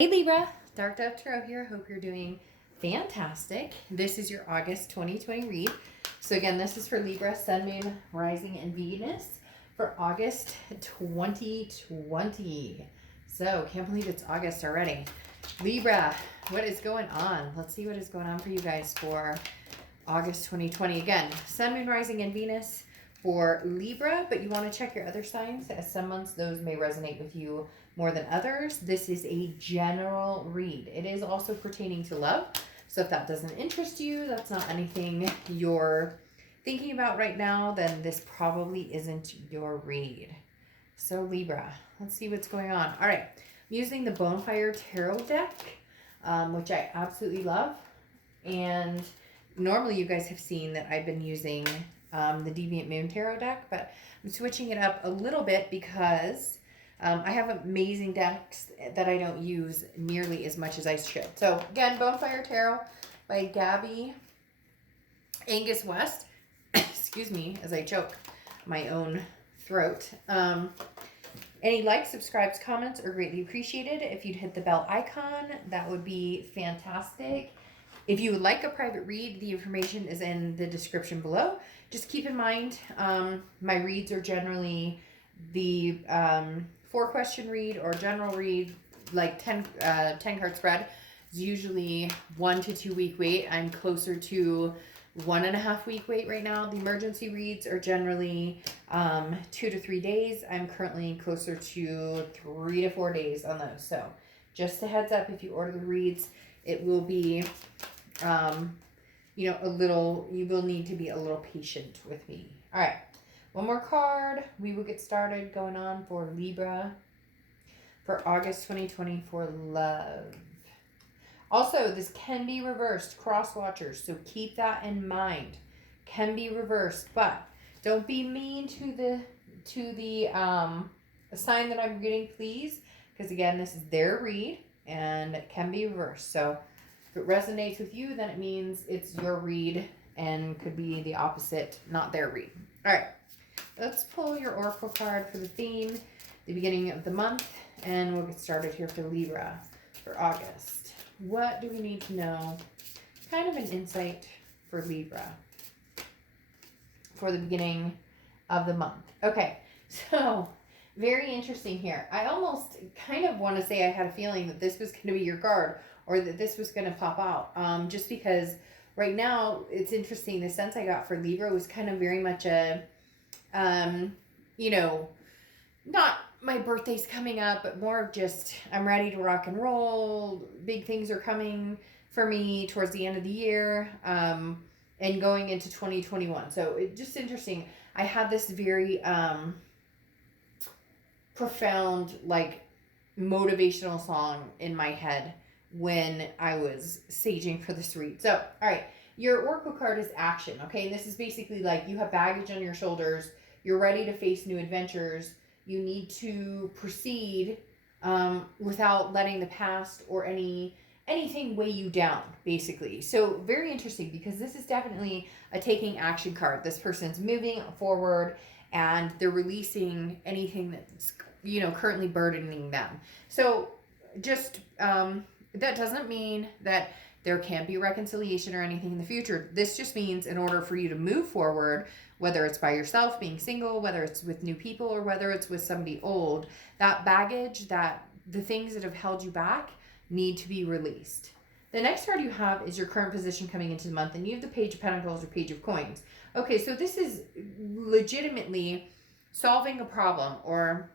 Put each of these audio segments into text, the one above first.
Hey Libra, Dark Dove Tarot here. Hope you're doing fantastic. This is your August 2020 read. So again, this is for Libra, Sun, Moon, Rising, and Venus for August 2020. So can't believe it's August already. Libra, what is going on? Let's see what is going on for you guys for August 2020. Again, Sun, Moon, Rising, and Venus for Libra, but you want to check your other signs, as some months those may resonate with you more than others. This is a general read. It is also pertaining to love. So if that doesn't interest you, that's not anything you're thinking about right now, then this probably isn't your read. So Libra, let's see what's going on. All right, I'm using the Bonfire Tarot deck, which I absolutely love. And normally you guys have seen that I've been using the Deviant Moon Tarot deck, but I'm switching it up a little bit because I have amazing decks that I don't use nearly as much as I should. So again, Bonfire Tarot by Gabby Angus West. Excuse me as I choke my own throat. Any likes, subscribes, comments are greatly appreciated. If you'd hit the bell icon, that would be fantastic. If you would like a private read, the information is in the description below. Just keep in mind, my reads are generally the 4-question read or general read, like 10 card spread. It's usually 1 to 2 week wait. I'm closer to 1.5 week wait right now. The emergency reads are generally 2 to 3 days. I'm currently closer to 3 to 4 days on those. So just a heads up, if you order the reads, it will be you will need to be a little patient with me. All right, one more card. We will get started going on for Libra for August 2020 for love. Also, this can be reversed, cross watchers, so keep that in mind. Can be reversed, but don't be mean to the sign that I'm reading, please, because again, this is their read and it can be reversed. So if it resonates with you, then it means it's your read and could be the opposite, not their read. All right, let's pull your oracle card for the theme, the beginning of the month, and we'll get started here for Libra for August. What do we need to know? Kind of an insight for Libra for the beginning of the month. Okay, so very interesting here. I almost kind of want to say I had a feeling that this was going to be your card, or that this was going to pop out, just because right now it's interesting. The sense I got for Libra was kind of very much a, not my birthday's coming up, but more of just I'm ready to rock and roll. Big things are coming for me towards the end of the year and going into 2021. So it's just interesting. I had this very profound, like, motivational song in my head when I was saging for this read. So, all right, your oracle card is action, okay? And this is basically like you have baggage on your shoulders. You're ready to face new adventures. You need to proceed without letting the past or anything weigh you down, basically. So very interesting, because this is definitely a taking action card. This person's moving forward and they're releasing anything that's, currently burdening them. So just that doesn't mean that there can't be reconciliation or anything in the future. This just means in order for you to move forward, whether it's by yourself, being single, whether it's with new people, or whether it's with somebody old, that baggage, that the things that have held you back need to be released. The next card you have is your current position coming into the month, and you have the Page of Pentacles or Page of Coins. Okay, so this is legitimately solving a problem, or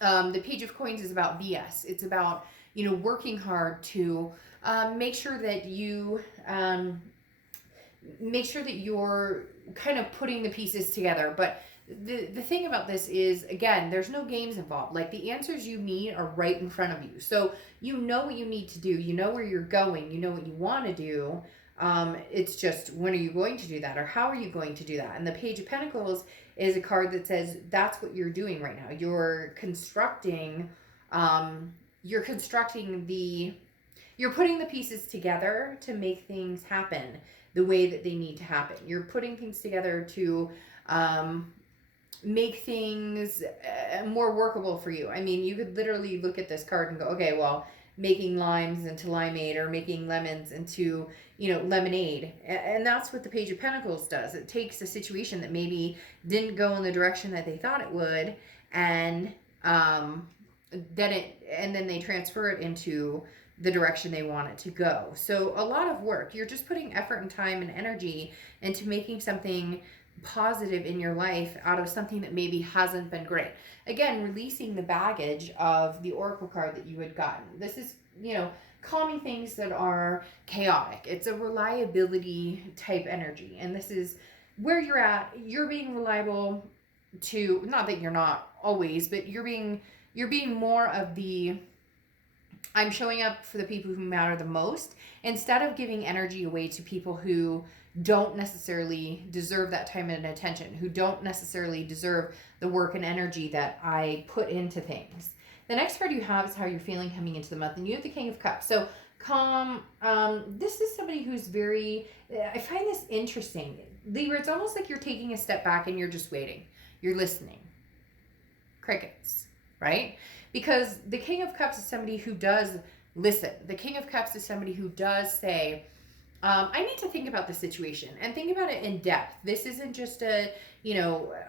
the Page of Coins is about VS. It's about, working hard to make sure that you're kind of putting the pieces together. But the thing about this is, again, there's no games involved. Like, the answers you need are right in front of you. So you know what you need to do. You know where you're going. You know what you want to do. It's just, when are you going to do that, or how are you going to do that? And the Page of Pentacles is a card that says that's what you're doing right now. You're constructing you're putting the pieces together to make things happen the way that they need to happen. You're putting things together to make things more workable for you. I mean, you could literally look at this card and go, okay, well, making limes into limeade or making lemons into, lemonade. And that's what the Page of Pentacles does. It takes a situation that maybe didn't go in the direction that they thought it would, and then they transfer it into the direction they want it to go. So a lot of work. You're just putting effort and time and energy into making something positive in your life out of something that maybe hasn't been great. Again, releasing the baggage of the Oracle card that you had gotten. This is, calming things that are chaotic. It's a reliability type energy. And this is where you're at. You're being reliable to, not that you're not always, but you're being more of the, I'm showing up for the people who matter the most, instead of giving energy away to people who don't necessarily deserve that time and attention, who don't necessarily deserve the work and energy that I put into things. The next card you have is how you're feeling coming into the month, and you have the King of Cups. So calm. This is somebody who's very, I find this interesting. Libra, it's almost like you're taking a step back and you're just waiting. You're listening. Crickets, right? Because the King of Cups is somebody who does listen. The King of Cups is somebody who does say, I need to think about the situation and think about it in depth. This isn't just a,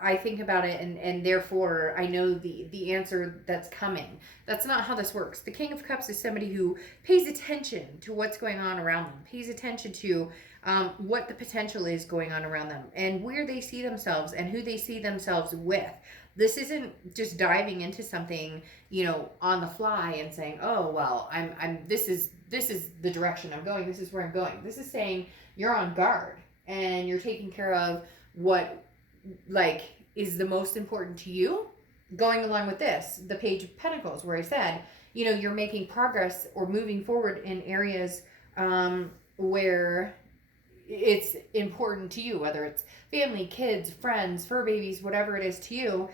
I think about it and therefore I know the answer that's coming. That's not how this works. The King of Cups is somebody who pays attention to what's going on around them, pays attention to what the potential is going on around them and where they see themselves and who they see themselves with. This isn't just diving into something, on the fly and saying, oh, well, this is the direction I'm going. This is where I'm going. This is saying you're on guard and you're taking care of what, is the most important to you. Going along with this, the Page of Pentacles, where I said, you're making progress or moving forward in areas where it's important to you, whether it's family, kids, friends, fur babies, whatever it is to you.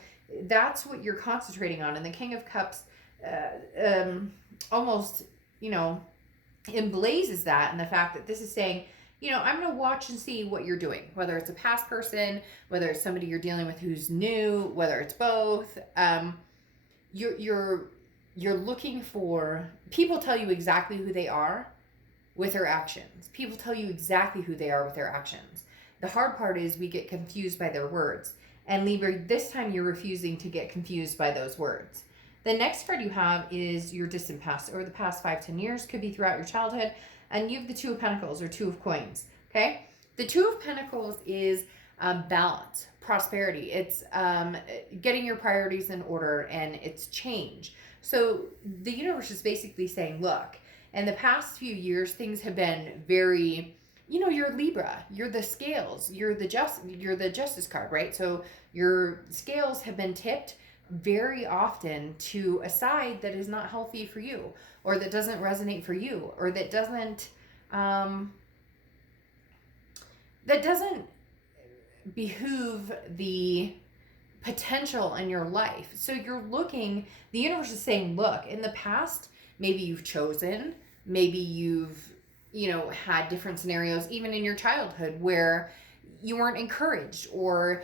That's what you're concentrating on. And the King of Cups almost, emblazes that, and the fact that this is saying, I'm going to watch and see what you're doing, whether it's a past person, whether it's somebody you're dealing with who's new, whether it's both. You're looking for, people tell you exactly who they are with their actions. People tell you exactly who they are with their actions. The hard part is we get confused by their words. And Libra, this time you're refusing to get confused by those words. The next card you have is your distant past, or the past 5-10 years, could be throughout your childhood. And you have the Two of Pentacles, or Two of Coins, okay? The Two of Pentacles is balance, prosperity. It's getting your priorities in order, and it's change. So the universe is basically saying, look, in the past few years, things have been very, you're Libra, you're the scales, you're the justice card, right? So your scales have been tipped very often to a side that is not healthy for you, or that doesn't resonate for you, or that doesn't behoove the potential in your life. So you're looking, the universe is saying, look, in the past, maybe you've chosen, maybe you've, had different scenarios, even in your childhood, where you weren't encouraged or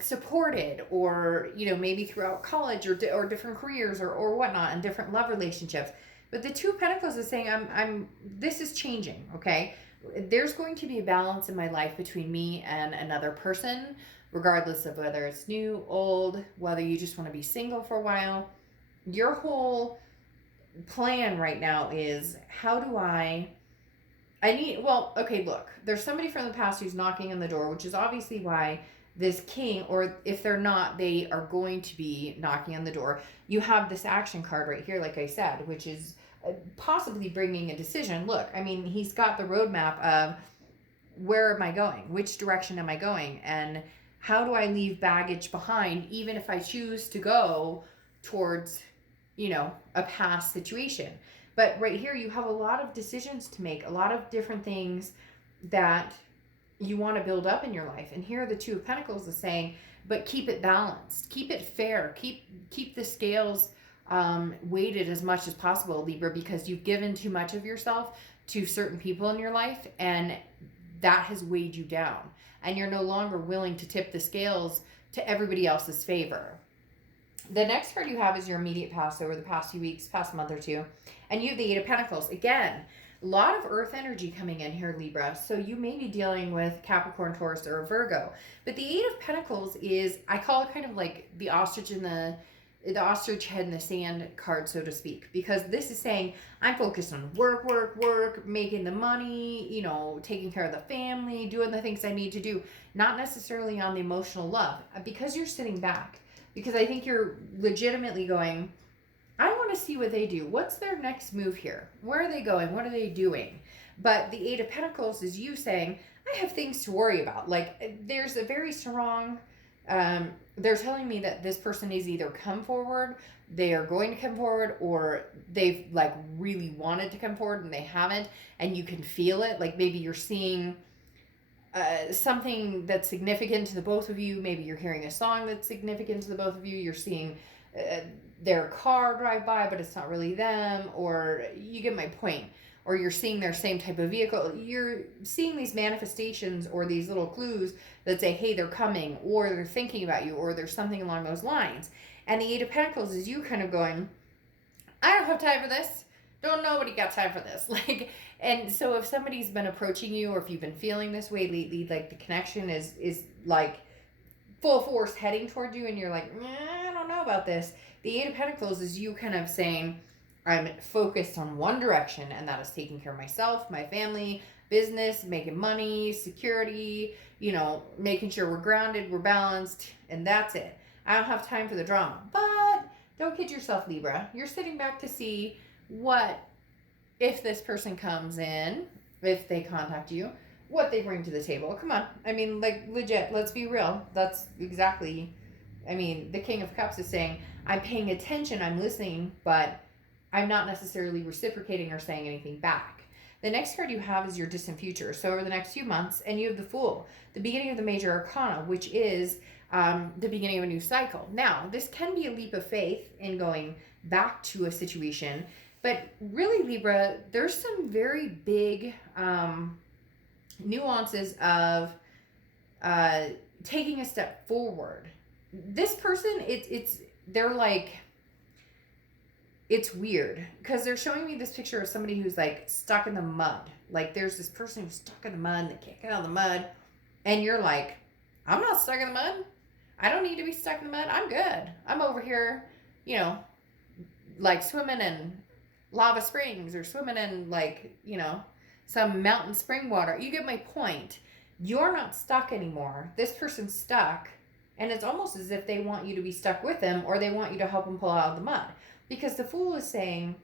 supported, or, maybe throughout college or different careers or whatnot, and different love relationships. But the Two of Pentacles is saying, this is changing, okay? There's going to be a balance in my life between me and another person, regardless of whether it's new, old, whether you just want to be single for a while. Your whole plan right now is, how do look, there's somebody from the past who's knocking on the door, which is obviously why this king, or if they're not, they are going to be knocking on the door. You have this action card right here, like I said, which is possibly bringing a decision. Look, he's got the roadmap of, where am I going? Which direction am I going? And how do I leave baggage behind, even if I choose to go towards, a past situation? But right here, you have a lot of decisions to make, a lot of different things that you want to build up in your life. And here the Two of Pentacles is saying, but keep it balanced, keep it fair, keep the scales weighted as much as possible, Libra, because you've given too much of yourself to certain people in your life, and that has weighed you down, and you're no longer willing to tip the scales to everybody else's favor. The next card you have is your immediate past over the past few weeks, past month or two. And you have the Eight of Pentacles. Again, a lot of earth energy coming in here, Libra. So you may be dealing with Capricorn, Taurus, or Virgo. But the Eight of Pentacles is, I call it kind of like the ostrich in the ostrich head in the sand card, so to speak, because this is saying I'm focused on work, making the money, you know, taking care of the family, doing the things I need to do, not necessarily on the emotional love, because you're sitting back, because I think you're legitimately going, I want to see what they do. What's their next move here? Where are they going? What are they doing? But the Eight of Pentacles is you saying, I have things to worry about. Like, there's a very strong, they're telling me that this person is either come forward, they are going to come forward, or they've like really wanted to come forward and they haven't, and you can feel it. Like maybe you're seeing something that's significant to the both of you. Maybe you're hearing a song that's significant to the both of you. You're seeing their car drive by, but it's not really them, or you get my point. Or you're seeing their same type of vehicle. You're seeing these manifestations or these little clues that say, hey, they're coming, or they're thinking about you, or there's something along those lines. And the Eight of Pentacles is you kind of going, I don't have time for this. Don't nobody got time for this. Like, and so if somebody's been approaching you, or if you've been feeling this way lately, like the connection is like full force heading toward you, and you're like, I don't know about this. The Eight of Pentacles is you kind of saying, I'm focused on one direction, and that is taking care of myself, my family, business, making money, security, you know, making sure we're grounded, we're balanced, and that's it. I don't have time for the drama. But don't kid yourself, Libra. You're sitting back to see what, if this person comes in, if they contact you, what they bring to the table. Come on. I mean, like, legit, let's be real. That's exactly, I mean, the King of Cups is saying, I'm paying attention, I'm listening, but I'm not necessarily reciprocating or saying anything back. The next card you have is your distant future. So over the next few months, and you have the Fool, the beginning of the major arcana, which is the beginning of a new cycle. Now, this can be a leap of faith in going back to a situation, but really, Libra, there's some very big nuances of taking a step forward. This person, they're like, it's weird because they're showing me this picture of somebody who's like stuck in the mud. Like there's this person who's stuck in the mud and they can't get out of the mud. And you're like, I'm not stuck in the mud. I don't need to be stuck in the mud. I'm good. I'm over here, you know, like swimming in lava springs or swimming in like, you know, some mountain spring water. You get my point. You're not stuck anymore. This person's stuck. And it's almost as if they want you to be stuck with them, or they want you to help them pull out of the mud. Because the Fool is saying,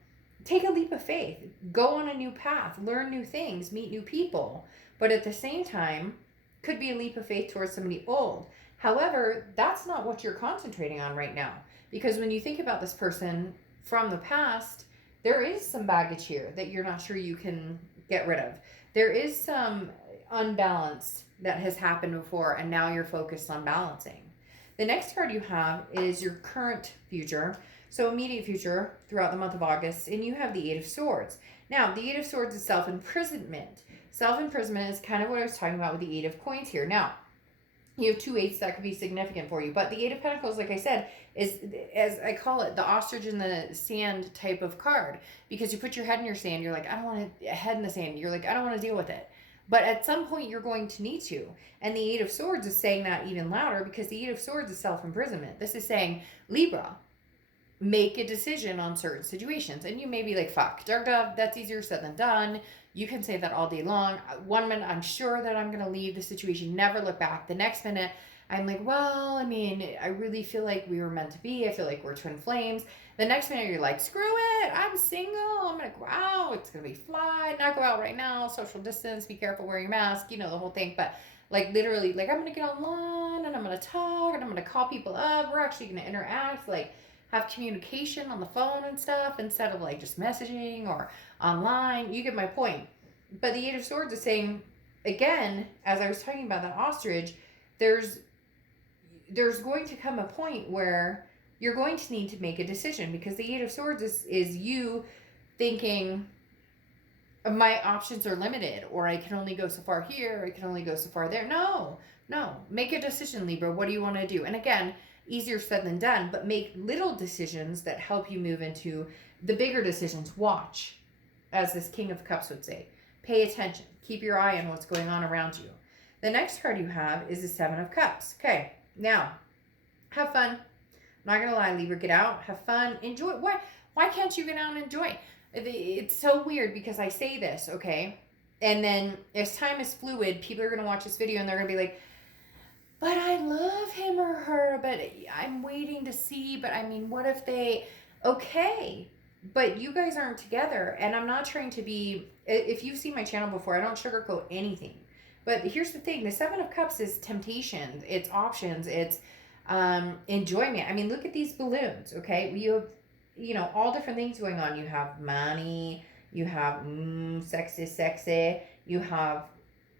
take a leap of faith, go on a new path, learn new things, meet new people. But at the same time, could be a leap of faith towards somebody old. However, that's not what you're concentrating on right now. Because when you think about this person from the past, there is some baggage here that you're not sure you can get rid of. There is some unbalance that has happened before, and now you're focused on balancing. The next card you have is your current future. So immediate future throughout the month of August, and you have the Eight of Swords. Now, the Eight of Swords is self-imprisonment. Self-imprisonment is kind of what I was talking about with the Eight of Coins here. Now, you have two eights that could be significant for you, but the Eight of Pentacles, like I said, is, as I call it, the ostrich in the sand type of card, because you put your head in your sand, you're like, I don't want a head in the sand. You're like, I don't want to deal with it. But at some point, you're going to need to. And the Eight of Swords is saying that even louder, because the Eight of Swords is self-imprisonment. This is saying, Libra, make a decision on certain situations. And you may be like, fuck, Dark Dove, that's easier said than done. You can say that all day long. 1 minute, I'm sure that I'm going to leave the situation, never look back. The next minute, I'm like, well, I mean, I really feel like we were meant to be. I feel like we're twin flames. The next minute, you're like, screw it. I'm single. I'm going to go out. It's going to be fly. Not go out right now. Social distance. Be careful. Wear your mask. You know, the whole thing. But like literally, like I'm going to get online and I'm going to talk and I'm going to call people up. We're actually going to interact. Like, have communication on the phone and stuff instead of like just messaging or online. You get my point. But the Eight of Swords is saying, again, as I was talking about that ostrich, there's going to come a point where you're going to need to make a decision, because the Eight of Swords is you thinking, my options are limited, or I can only go so far here, or I can only go so far there. No, make a decision, Libra. What do you want to do? And again, easier said than done, but make little decisions that help you move into the bigger decisions. Watch, as this King of Cups would say. Pay attention. Keep your eye on what's going on around you. The next card you have is the Seven of Cups. Okay, now, have fun. I'm not going to lie, Libra, get out, have fun, enjoy. Why can't you get out and enjoy? It's so weird because I say this, okay? And then as time is fluid, people are going to watch this video and they're going to be like, but I love him or her, but I'm waiting to see, but I mean, what if they, okay, but you guys aren't together. And I'm not trying to be, if you've seen my channel before, I don't sugarcoat anything. But here's the thing, the Seven of Cups is temptation, it's options, it's enjoyment. I mean, look at these balloons, okay? You have, you know, all different things going on. You have money, you have sexy, you have,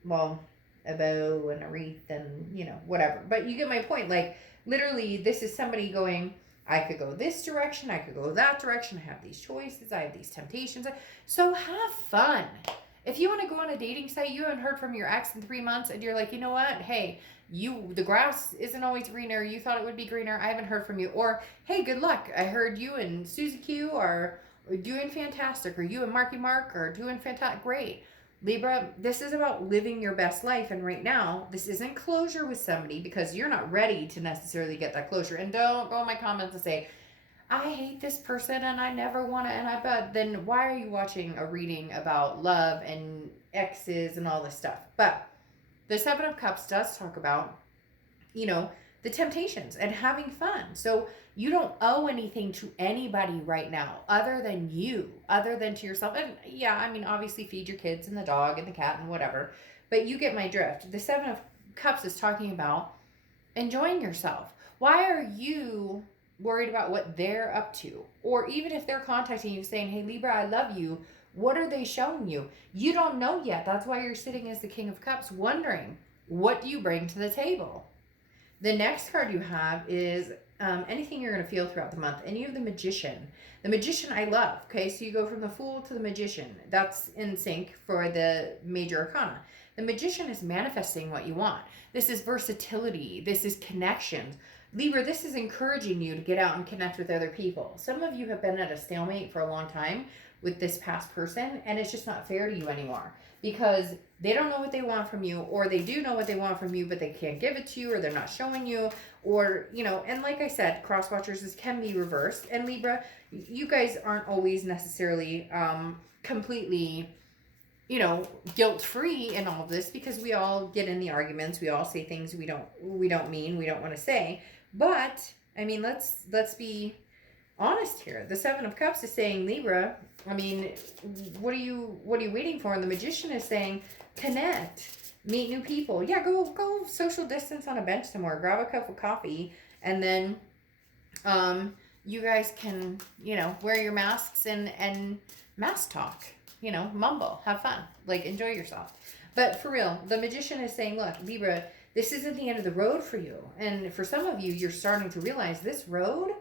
well, a bow and a wreath and, you know, whatever. But you get my point. Like, literally, this is somebody going, I could go this direction, I could go that direction, I have these choices, I have these temptations. So have fun. If you want to go on a dating site, you haven't heard from your ex in 3 months, and you're like, you know what? Hey, the grass isn't always greener. You thought it would be greener. I haven't heard from you. Or, hey, good luck. I heard you and Susie Q are doing fantastic. Or you and Marky Mark are doing fantastic. Great. Libra, this is about living your best life. And right now, this isn't closure with somebody because you're not ready to necessarily get that closure. And don't go in my comments and say, I hate this person and I never want to, and I bet, then why are you watching a reading about love and exes and all this stuff? But the Seven of Cups does talk about, you know, the temptations and having fun. So you don't owe anything to anybody right now other than you, other than to yourself. And yeah, I mean, obviously feed your kids and the dog and the cat and whatever, but you get my drift. The Seven of Cups is talking about enjoying yourself. Why are you worried about what they're up to? Or even if they're contacting you saying, hey, Libra, I love you, what are they showing you? You don't know yet. That's why you're sitting as the King of Cups wondering, what do you bring to the table? The next card you have is anything you're going to feel throughout the month. And you have the Magician. The Magician I love. Okay, so you go from the Fool to the Magician. That's in sync for the major arcana. The Magician is manifesting what you want. This is versatility. This is connections. Libra, this is encouraging you to get out and connect with other people. Some of you have been at a stalemate for a long time with this past person, and it's just not fair to you anymore because they don't know what they want from you, or they do know what they want from you, but they can't give it to you, or they're not showing you, or, you know, and like I said, cross watchers, this can be reversed. And Libra, you guys aren't always necessarily completely, you know, guilt-free in all of this because we all get in the arguments. We all say things we don't mean, we don't want to say. But I mean, let's be honest here. The Seven of Cups is saying, Libra, I mean, what are you waiting for? And the Magician is saying, connect, meet new people. Yeah, go social distance on a bench somewhere, grab a cup of coffee, and then you guys can, you know, wear your masks and mask talk, you know, mumble, have fun, like enjoy yourself. But for real, the Magician is saying, look, Libra, this isn't the end of the road for you. And for some of you, you're starting to realize this road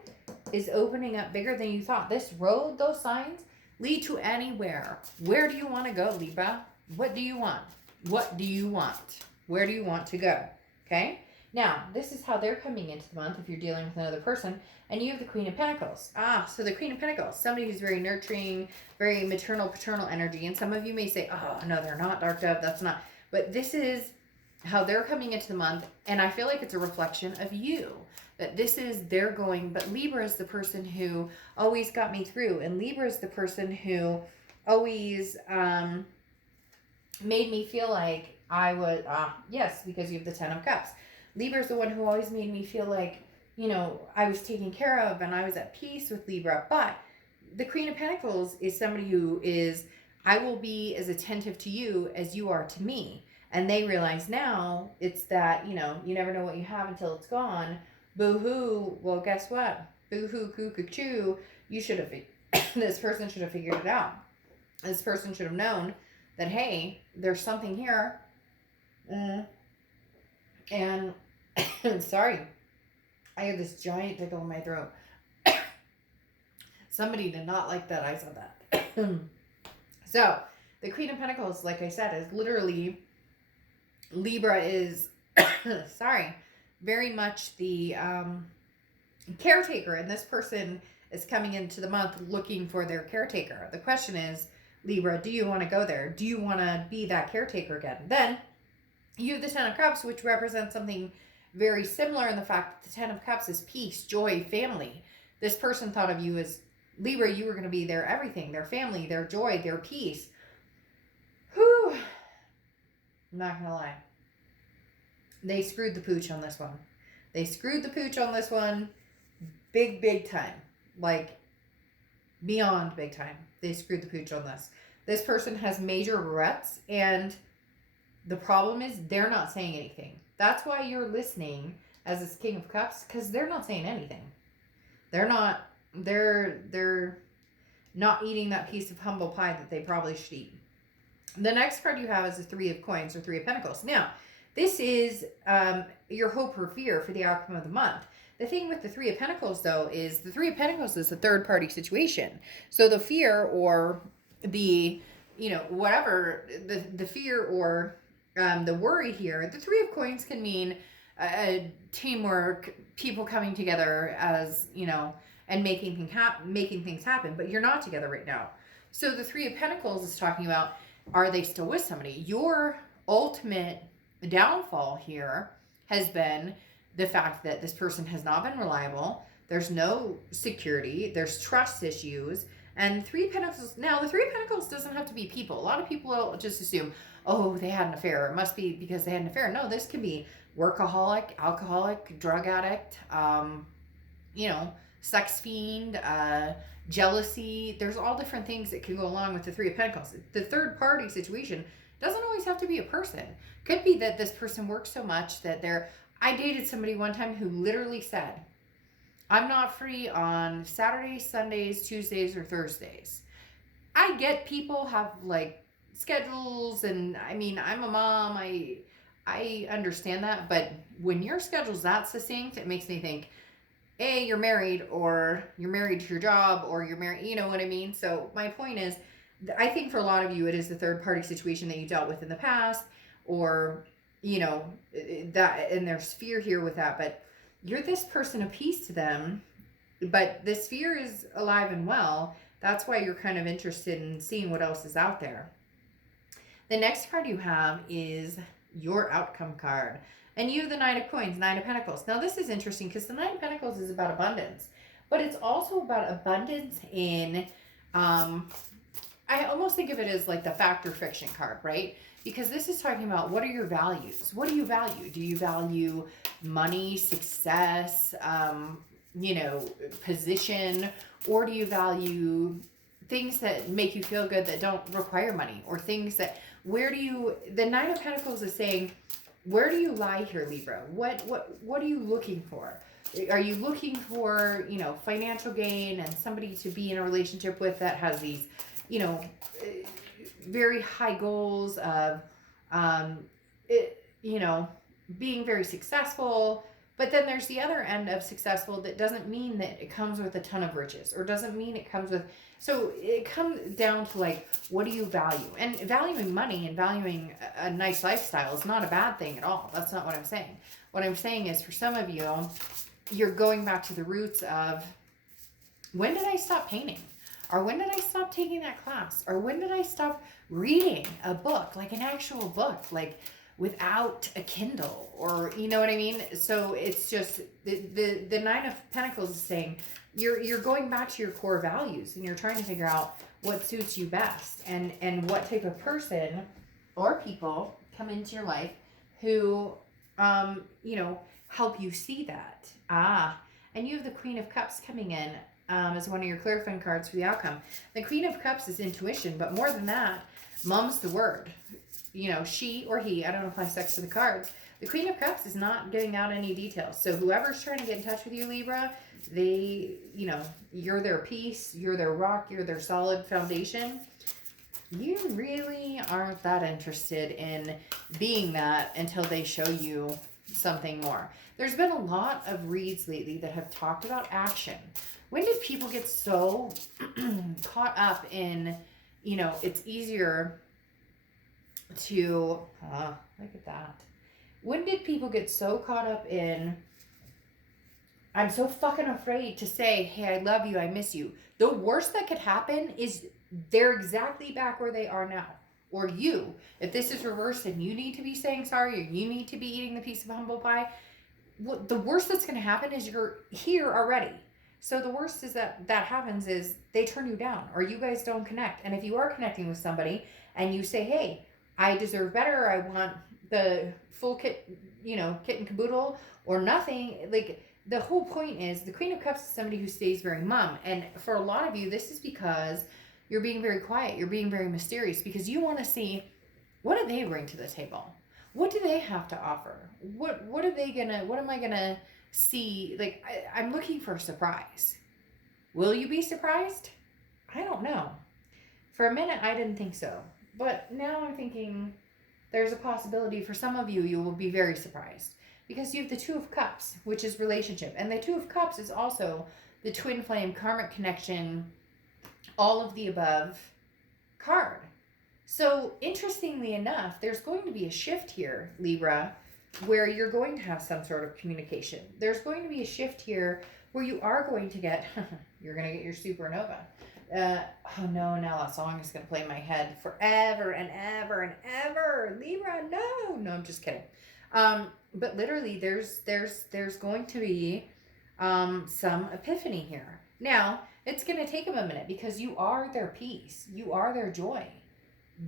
is opening up bigger than you thought. This road, those signs, lead to anywhere. Where do you want to go, Libra? What do you want? What do you want? Where do you want to go? Okay? Now, this is how they're coming into the month if you're dealing with another person. And you have the Queen of Pentacles. So the Queen of Pentacles, somebody who's very nurturing, very maternal, paternal energy. And some of you may say, oh, no, they're not, Dark Dove. That's not. But this is how they're coming into the month. And I feel like it's a reflection of you. That this is they're going, but Libra is the person who always got me through. And Libra is the person who always made me feel like I would, yes, because you have the Ten of Cups. Libra is the one who always made me feel like, you know, I was taken care of and I was at peace with Libra. But the Queen of Pentacles is somebody who is, I will be as attentive to you as you are to me. And they realize now it's that, you know, you never know what you have until it's gone. Boo-hoo. Well, guess what? Boo-hoo, coo-coo-choo. You should have, this person should have figured it out. This person should have known that, hey, there's something here. And, sorry, I have this giant tickle in my throat. Somebody did not like that I said that. So, the Queen of Pentacles, like I said, is literally, Libra is, sorry, very much the caretaker, and this person is coming into the month looking for their caretaker. The question is, Libra, do you want to go there? Do you want to be that caretaker again? Then you have the Ten of Cups, which represents something very similar in the fact that the Ten of Cups is peace, joy, family. This person thought of you as, Libra, you were going to be their everything, their family, their joy, their peace. Whew. I'm not going to lie. They screwed the pooch on this one. They screwed the pooch on this one big, big time. Like, beyond big time. They screwed the pooch on this. This person has major regrets, and the problem is they're not saying anything. That's why you're listening as this King of Cups, because they're not saying anything. They're not eating that piece of humble pie that they probably should eat. The next card you have is the Three of Coins, or Three of Pentacles. Now, this is your hope or fear for the outcome of the month. The thing with the Three of Pentacles, though, is the Three of Pentacles is a third-party situation. So the fear or the, whatever, the fear or the worry here, the Three of Coins can mean teamwork, people coming together as, and making things happen, but you're not together right now. So the Three of Pentacles is talking about, are they still with somebody? Your ultimate downfall here has been the fact that this person has not been reliable. There's no security. There's trust issues. And Three of Pentacles, now the Three of Pentacles doesn't have to be people. A lot of people just assume, oh, they had an affair. It must be because they had an affair. No, this can be workaholic, alcoholic, drug addict, sex fiend, jealousy. There's all different things that can go along with the Three of Pentacles. The third party situation doesn't always have to be a person. Could be that this person works so much that I dated somebody one time who literally said, I'm not free on Saturdays, Sundays, Tuesdays, or Thursdays. I get people have like schedules, and I mean, I'm a mom. I understand that, but when your schedule's that succinct, it makes me think, A, you're married, or you're married to your job, or you're married, you know what I mean? So my point is, I think for a lot of you, it is the third party situation that you dealt with in the past, or, that, and there's fear here with that, but you're this person of peace to them, but this fear is alive and well. That's why you're kind of interested in seeing what else is out there. The next card you have is your outcome card. And you have the Nine of Coins, Nine of Pentacles. Now this is interesting because the Nine of Pentacles is about abundance, but it's also about abundance in, I almost think of it as like the fact or fiction card, right? Because this is talking about, what are your values? What do you value? Do you value money, success, position, or do you value things that make you feel good that don't require money, or things that, the Nine of Pentacles is saying, where do you lie here, Libra? What are you looking for? Are you looking for, financial gain and somebody to be in a relationship with that has these, very high goals of, being very successful, but then there's the other end of successful that doesn't mean that it comes with a ton of riches, or doesn't mean it comes with, so it comes down to like, what do you value? And valuing money and valuing a nice lifestyle is not a bad thing at all. That's not what I'm saying. What I'm saying is, for some of you, you're going back to the roots of, when did I stop painting? Or when did I stop taking that class? Or when did I stop reading a book, like an actual book, like without a Kindle, or you know what I mean? So it's just the Nine of Pentacles is saying you're going back to your core values, and you're trying to figure out what suits you best, and what type of person or people come into your life who help you see that. And you have the Queen of Cups coming in as one of your clarifying cards for the outcome. The Queen of Cups is intuition, but more than that, mum's the word. She or he, I don't apply sex to the cards. The Queen of Cups is not giving out any details. So whoever's trying to get in touch with you, Libra, you're their peace, you're their rock, you're their solid foundation. You really aren't that interested in being that until they show you something more. There's been a lot of reads lately that have talked about action. When did people get so caught up in, it's easier to, look at that. When did people get so caught up in I'm so fucking afraid to say, hey, I love you, I miss you. The worst that could happen is they're exactly back where they are now. Or you, if this is reversed and you need to be saying sorry, or you need to be eating the piece of humble pie, what the worst that's going to happen is you're here already. So the worst is that happens is they turn you down, or you guys don't connect. And if you are connecting with somebody and you say, hey, I deserve better, I want the full kit, kit and caboodle, or nothing, like, the whole point is the Queen of Cups is somebody who stays very mum. And for a lot of you, this is because you're being very quiet. You're being very mysterious because you want to see, what do they bring to the table? What do they have to offer? What am I gonna see? Like, I'm looking for a surprise. Will you be surprised? I don't know. For a minute, I didn't think so. But now I'm thinking there's a possibility for some of you, you will be very surprised. Because you have the Two of Cups, which is relationship. And the Two of Cups is also the twin flame, karmic connection, all of the above card. So interestingly enough, there's going to be a shift here, Libra, where you're going to have some sort of communication. There's going to be a shift here where you are going to get, you're going to get your supernova. Oh no, now that song is going to play in my head forever and ever and ever. Libra, no, I'm just kidding. But literally there's going to be some epiphany here. Now, it's going to take them a minute because you are their peace. You are their joy.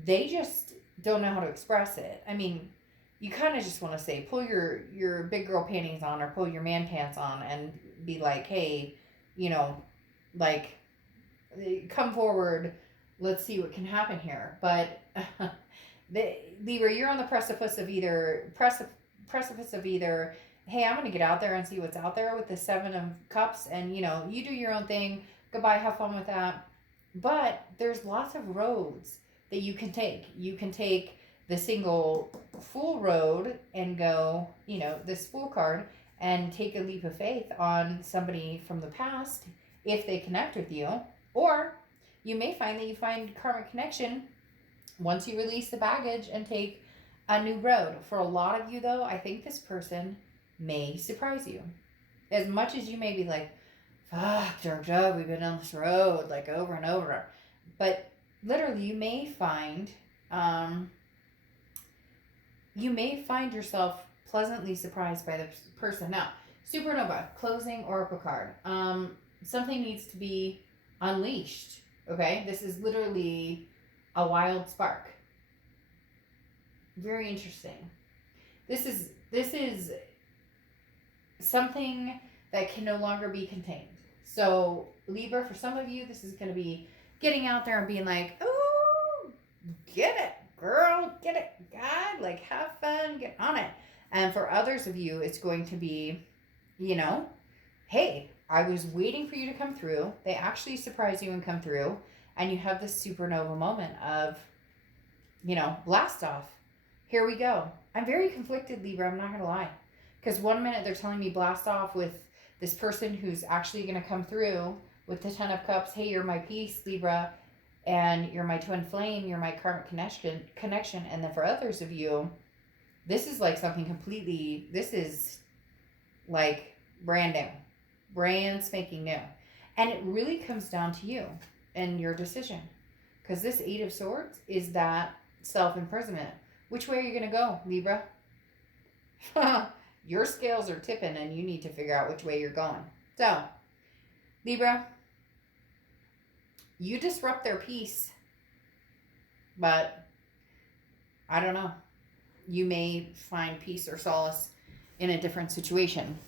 They just don't know how to express it. I mean, you kind of just want to say, pull your big girl panties on or pull your man pants on and be like, hey, like, come forward. Let's see what can happen here. But Libra, you're on the precipice of either, hey, I'm going to get out there and see what's out there with the Seven of Cups. And, you do your own thing. Goodbye. Have fun with that. But there's lots of roads that you can take. You can take the single Fool road and go, this Fool card, and take a leap of faith on somebody from the past if they connect with you. Or you may find that you find karmic connection once you release the baggage and take a new road. For a lot of you, though, I think this person may surprise you. As much as you may be like, fuck, Dark Dove, we've been on this road like over and over. But literally, you may find yourself pleasantly surprised by the person. Now, Supernova, closing oracle card. Something needs to be unleashed. Okay, this is literally a wild spark. Very interesting. This is something that can no longer be contained. So Libra, for some of you, this is going to be getting out there and being like, oh, get it, girl, get it, God, like, have fun, get on it. And for others of you, it's going to be, hey, I was waiting for you to come through. They actually surprise you and come through. And you have this supernova moment of, blast off. Here we go. I'm very conflicted, Libra. I'm not going to lie. Because one minute they're telling me blast off with this person who's actually going to come through with the Ten of Cups. Hey, you're my peace, Libra. And you're my twin flame. You're my karmic connection. And then for others of you, this is like something completely, this is like brand new. Brand spanking new. And it really comes down to you and your decision. Because this Eight of Swords is that self-imprisonment. Which way are you going to go, Libra? Your scales are tipping and you need to figure out which way you're going. So, Libra, you disrupt their peace. But, I don't know. You may find peace or solace in a different situation.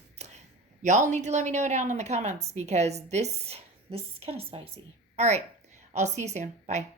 Y'all need to let me know down in the comments because this is kind of spicy. All right. I'll see you soon. Bye.